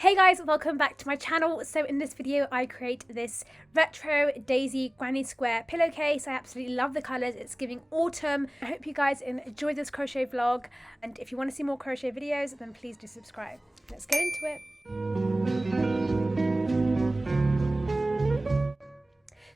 Hey guys, welcome back to my channel. So in this video I create this retro daisy granny square pillowcase. I absolutely love the colours. It's giving autumn. I hope you guys enjoy this crochet vlog, and if you want to see more crochet videos then please do subscribe. Let's get into it.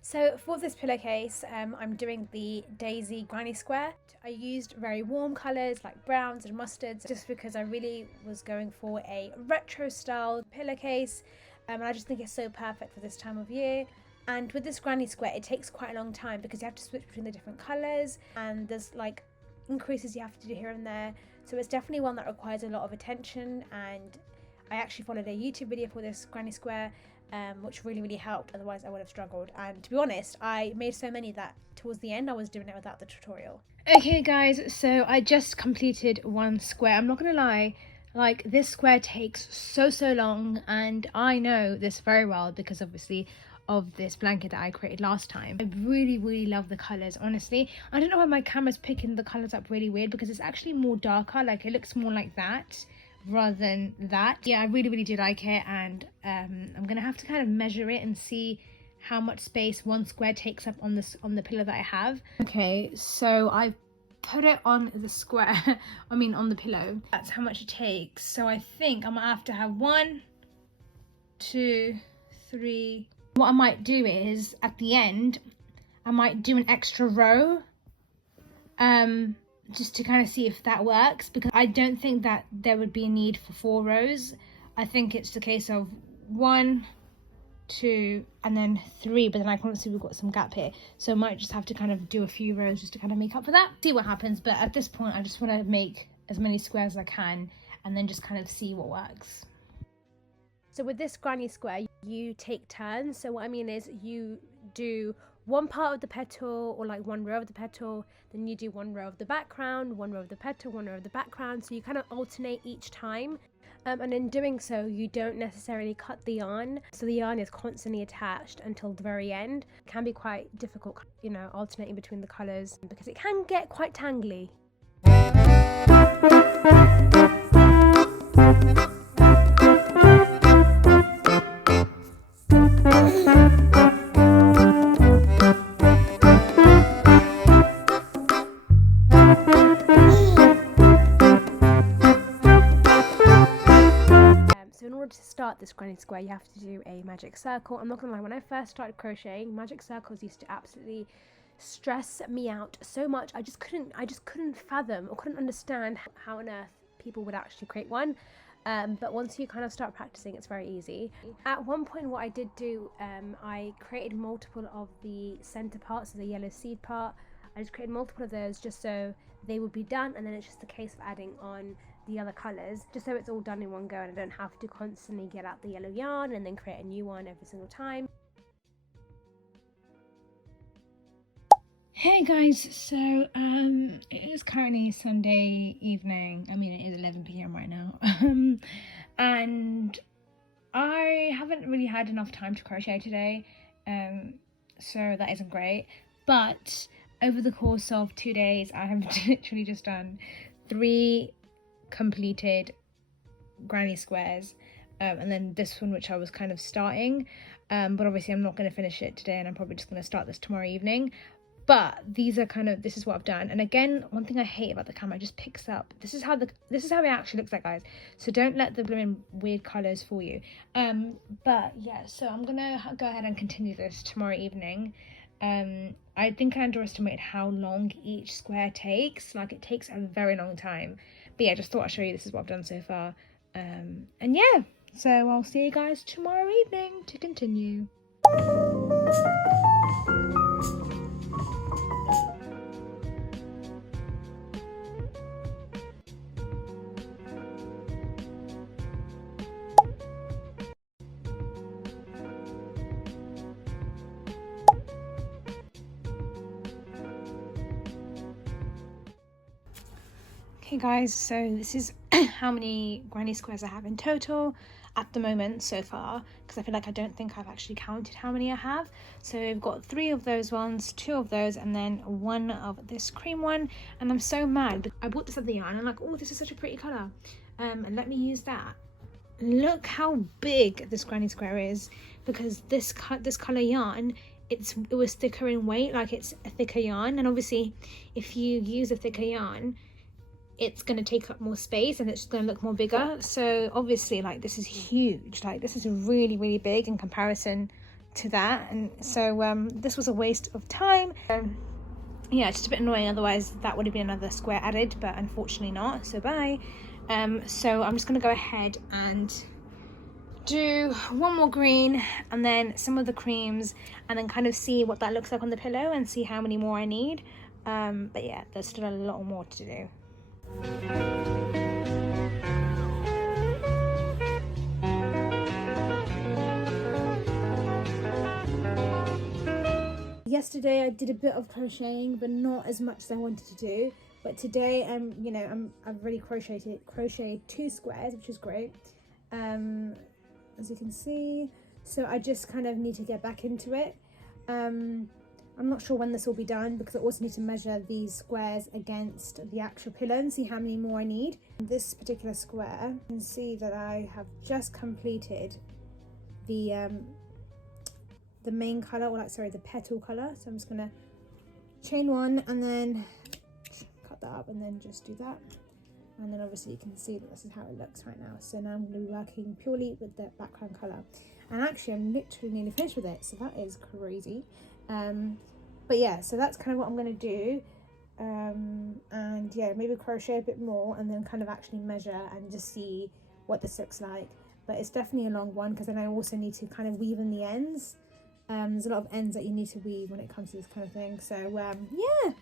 So for this pillowcase, I'm doing the daisy granny square. I used very warm colours like browns and mustards just because I really was going for a retro style pillowcase, and I just think it's so perfect for this time of year. And with this granny square it takes quite a long time because you have to switch between the different colours and there's like increases you have to do here and there. So it's definitely one that requires a lot of attention, and I actually followed a YouTube video for this granny square, which really helped. Otherwise I would have struggled, and to be honest I made so many that towards the end I was doing it without the tutorial. Okay guys, so I just completed one square. I'm not gonna lie, like this square takes so long, and I know this very well because obviously of this blanket that I created last time. I really love the colours. Honestly, I don't know why my camera's picking the colours up really weird, because it's actually more darker, like it looks more like that rather than that. Yeah, I really do like it, and I'm gonna have to kind of measure it and see how much space one square takes up on the pillow that I have. Okay, so I've put it on the square I mean on the pillow. That's how much it takes. So I think I'm gonna have to have 1, 2, 3. What I might do is at the end I might do an extra row, just to kind of see if that works, because I don't think that there would be a need for 4 rows. I think it's the case of 1, 2 and then 3, but then I can see we've got some gap here, so I might just have to kind of do a few rows just to kind of make up for that, see what happens. But at this point I just want to make as many squares as I can and then just kind of see what works. So with this granny square you take turns. So what I mean is you do one part of the petal, or like one row of the petal, then you do one row of the background, one row of the petal, one row of the background, so you kind of alternate each time. And in doing so you don't necessarily cut the yarn, so the yarn is constantly attached until the very end. It can be quite difficult, you know, alternating between the colours because it can get quite tangly. To start this granny square you have to do a magic circle. I'm not gonna lie, when I first started crocheting, magic circles used to absolutely stress me out so much. I just couldn't fathom or couldn't understand how on earth people would actually create one. But once you kind of start practicing it's very easy. At one point what I did do, I created multiple of the center parts, so the yellow seed part. I just created multiple of those just so they would be done, and then it's just a case of adding on the other colours, just so it's all done in one go and I don't have to constantly get out the yellow yarn and then create a new one every single time. Hey guys, so it is currently Sunday evening. I mean it is 11 p.m. right now. And I haven't really had enough time to crochet today, so that isn't great. But over the course of 2 days I have literally just done 3 completed granny squares, and then this one which I was kind of starting, but obviously I'm not going to finish it today and I'm probably just going to start this tomorrow evening. But these are kind of, this is what I've done. And again, one thing I hate about the camera, it just picks up. This is how it actually looks like, guys, so don't let the blooming weird colors fool you. But yeah, so I'm gonna go ahead and continue this tomorrow evening. I think I underestimated how long each square takes. Like it takes a very long time. But yeah, I just thought I'd show you this is what I've done so far. And yeah, so I'll see you guys tomorrow evening to continue. Okay guys, so this is how many granny squares I have in total at the moment so far, because I feel like I don't think I've actually counted how many I have. So I've got 3 of those ones, 2 of those, and then 1 of this cream one. And I'm so mad, I bought this at the yarn and I'm like, oh, this is such a pretty colour, and let me use that. look how big this granny square is, because this color yarn, it was thicker in weight, like it's a thicker yarn, and obviously if you use a thicker yarn, it's going to take up more space and it's going to look more bigger. So obviously, like, this is huge, like this is really, really big in comparison to that. And so this was a waste of time. Yeah, it's just a bit annoying, otherwise that would have been another square added, but unfortunately not, so bye. So I'm just going to go ahead and do one more green and then some of the creams, and then kind of see what that looks like on the pillow and see how many more I need. But yeah, there's still a lot more to do. Yesterday I did a bit of crocheting, but not as much as I wanted to do. But today I've already crocheted 2 squares, which is great, as you can see. So I just kind of need to get back into it. I'm not sure when this will be done, because I also need to measure these squares against the actual pillow and see how many more I need. This particular square, you can see that I have just completed the main color, or the petal color. So I'm just gonna chain 1 and then cut that up and then just do that. And then obviously you can see that this is how it looks right now. So now I'm going to be working purely with the background color, and actually I'm literally nearly finished with it, so that is crazy. But yeah, so that's kind of what I'm going to do. And yeah, maybe crochet a bit more and then kind of actually measure and just see what this looks like. But it's definitely a long one, because then I also need to kind of weave in the ends. There's a lot of ends that you need to weave when it comes to this kind of thing. So yeah,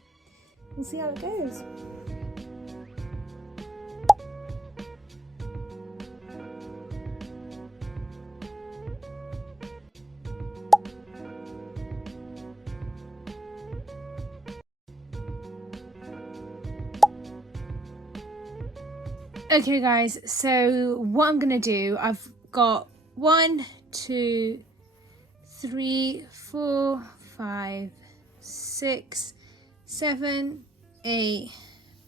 we'll see how it goes. Okay guys, so what I'm gonna do, I've got 1, 2, 3, 4, 5, 6, 7, 8,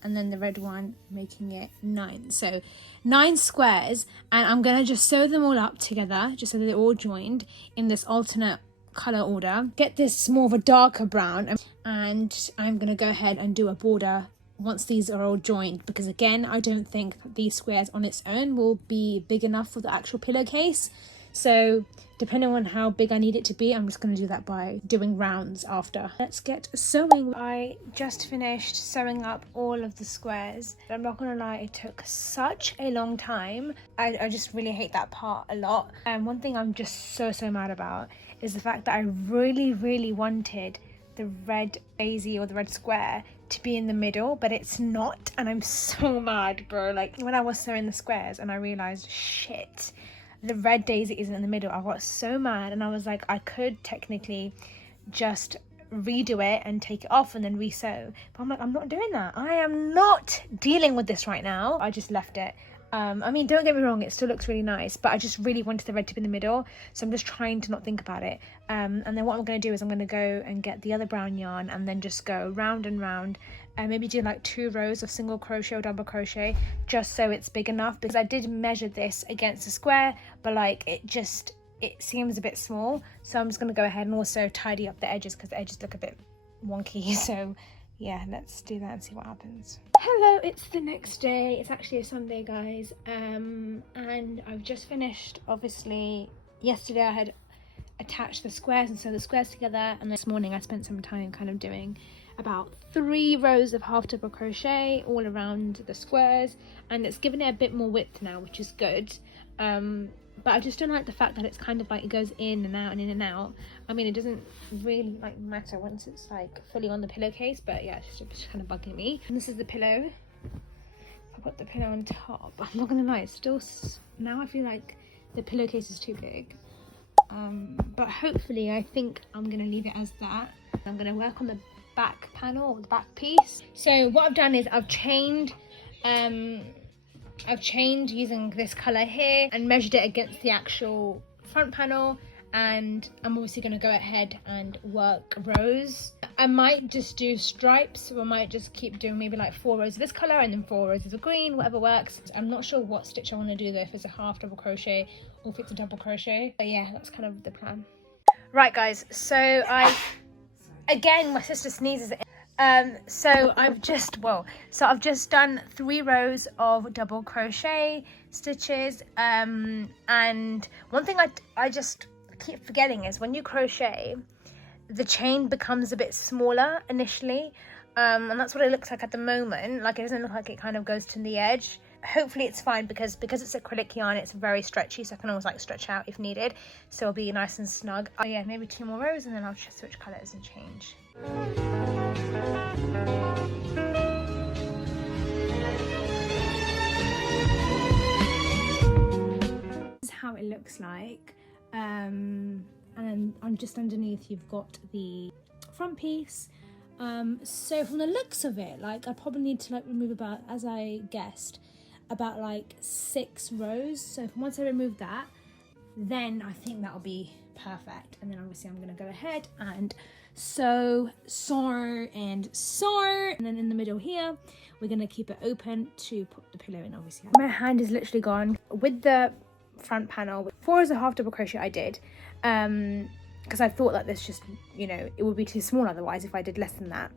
and then the red one, making it 9. So 9 squares, and I'm gonna just sew them all up together, just so that they're all joined in this alternate color order. Get this more of a darker brown, and I'm gonna go ahead and do a border once these are all joined, because again, I don't think that these squares on its own will be big enough for the actual pillowcase. So depending on how big I need it to be, I'm just going to do that by doing rounds after. Let's get sewing. I just finished sewing up all of the squares. I'm not going to lie, it took such a long time. I just really hate that part a lot. And one thing I'm just so mad about is the fact that I really wanted the red daisy, or the red square, to be in the middle, but it's not, and I'm so mad, bro. Like, when I was sewing the squares and I realized, shit, the red daisy isn't in the middle, I got so mad, and I was like, I could technically just redo it and take it off and then resew, but I'm like, I'm not doing that. I am not dealing with this right now. I just left it. I mean, don't get me wrong, it still looks really nice, but I just really wanted the red to be in the middle, so I'm just trying to not think about it. And then what I'm going to do is I'm going to go and get the other brown yarn and then just go round and round, and maybe do like 2 rows of single crochet or double crochet, just so it's big enough, because I did measure this against the square, but like it seems a bit small. So I'm just going to go ahead and also tidy up the edges, because the edges look a bit wonky. So yeah, let's do that and see what happens. Hello, it's the next day. It's actually a Sunday, guys, and I've just finished. Obviously yesterday I had attached the squares and sewed the squares together, and this morning I spent some time kind of doing about 3 rows of half double crochet all around the squares, and it's given it a bit more width now, which is good. But I just don't like the fact that it's kind of like it goes in and out and in and out. I mean, it doesn't really like matter once it's like fully on the pillowcase, but yeah, it's just kind of bugging me. And this is the pillow. I put the pillow on top. I'm not gonna lie, it's still, now I feel like the pillowcase is too big. But hopefully I think I'm gonna leave it as that. I'm gonna work on the back panel, or the back piece. So what I've done is I've chained using this color here and measured it against the actual front panel, and I'm obviously going to go ahead and work rows. I might just do stripes, or I might just keep doing maybe like 4 rows of this color and then 4 rows of green, whatever works. I'm not sure what stitch I want to do though, if it's a half double crochet or if it's a double crochet, but yeah, that's kind of the plan. Right guys, so again my sister sneezes. So I've just done 3 rows of double crochet stitches, and one thing I just keep forgetting is when you crochet, the chain becomes a bit smaller initially, and that's what it looks like at the moment. Like, it doesn't look like it kind of goes to the edge. Hopefully it's fine, because it's acrylic yarn, it's very stretchy, so I can always like stretch out if needed, so it'll be nice and snug. Oh yeah, maybe 2 more rows and then I'll just switch colors and change. This is how it looks like, and then just underneath you've got the front piece. So from the looks of it, like, I probably need to like remove about, as I guessed, about like 6 rows. So once I remove that, then I think that'll be perfect. And then obviously I'm going to go ahead and sew, and then in the middle here we're going to keep it open to put the pillow in. Obviously my hand is literally gone with the front panel. 4 is a half double crochet I did, because I thought that this just, you know, it would be too small otherwise if I did less than that.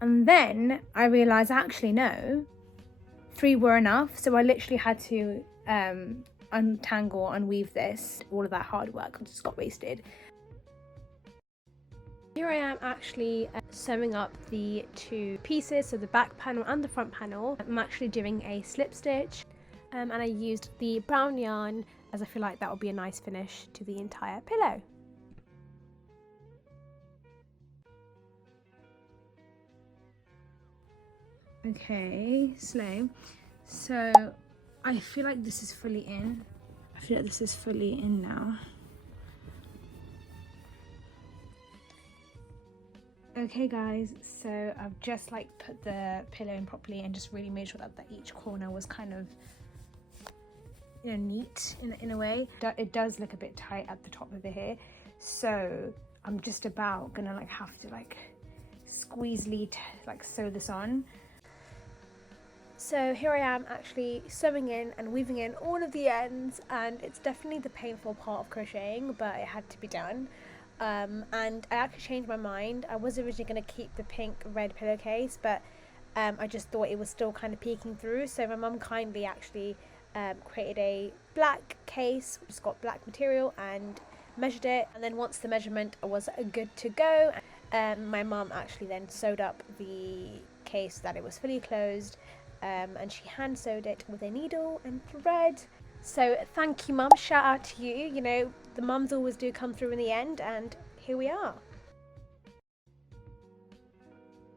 And then I realized actually no, 3 were enough, so I literally had to untangle, unweave this. All of that hard work just got wasted. Here I am actually sewing up the 2 pieces, so the back panel and the front panel. I'm actually doing a slip stitch, and I used the brown yarn, as I feel like that will be a nice finish to the entire pillow. Okay, slay. So I feel like this is fully in. I feel like this is fully in now. Okay guys, so I've just like put the pillow in properly and just really made sure that each corner was kind of, you know, neat in a way. It does look a bit tight at the top of it here, so I'm just about gonna like have to like squeezely like sew this on. So here I am actually sewing in and weaving in all of the ends, and it's definitely the painful part of crocheting, but it had to be done. And I actually changed my mind. I was originally going to keep the pink red pillowcase, but I just thought it was still kind of peeking through, so my mum kindly actually created a black case, just got black material and measured it, and then once the measurement was good to go, my mum actually then sewed up the case so that it was fully closed, and she hand sewed it with a needle and thread. So thank you, Mum, shout out to you. You know, the mums always do come through in the end, and here we are.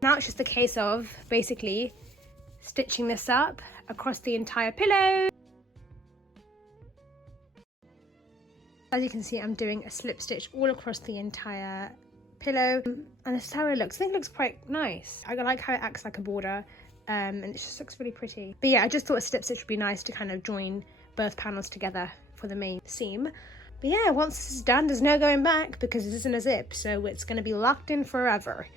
Now it's just a case of basically stitching this up across the entire pillow. As you can see, I'm doing a slip stitch all across the entire pillow, and this is how it looks. I think it looks quite nice. I like how it acts like a border, and it just looks really pretty. But yeah, I just thought a slip stitch would be nice to kind of join both panels together for the main seam. But yeah, once this is done, there's no going back because this isn't a zip, so it's going to be locked in forever.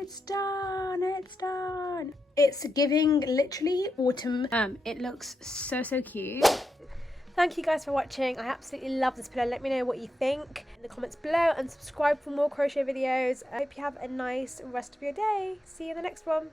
It's done, it's done. It's giving literally autumn. It looks so cute. Thank you guys for watching. I absolutely love this pillow. Let me know what you think in the comments below, and subscribe for more crochet videos. I hope you have a nice rest of your day. See you in the next one.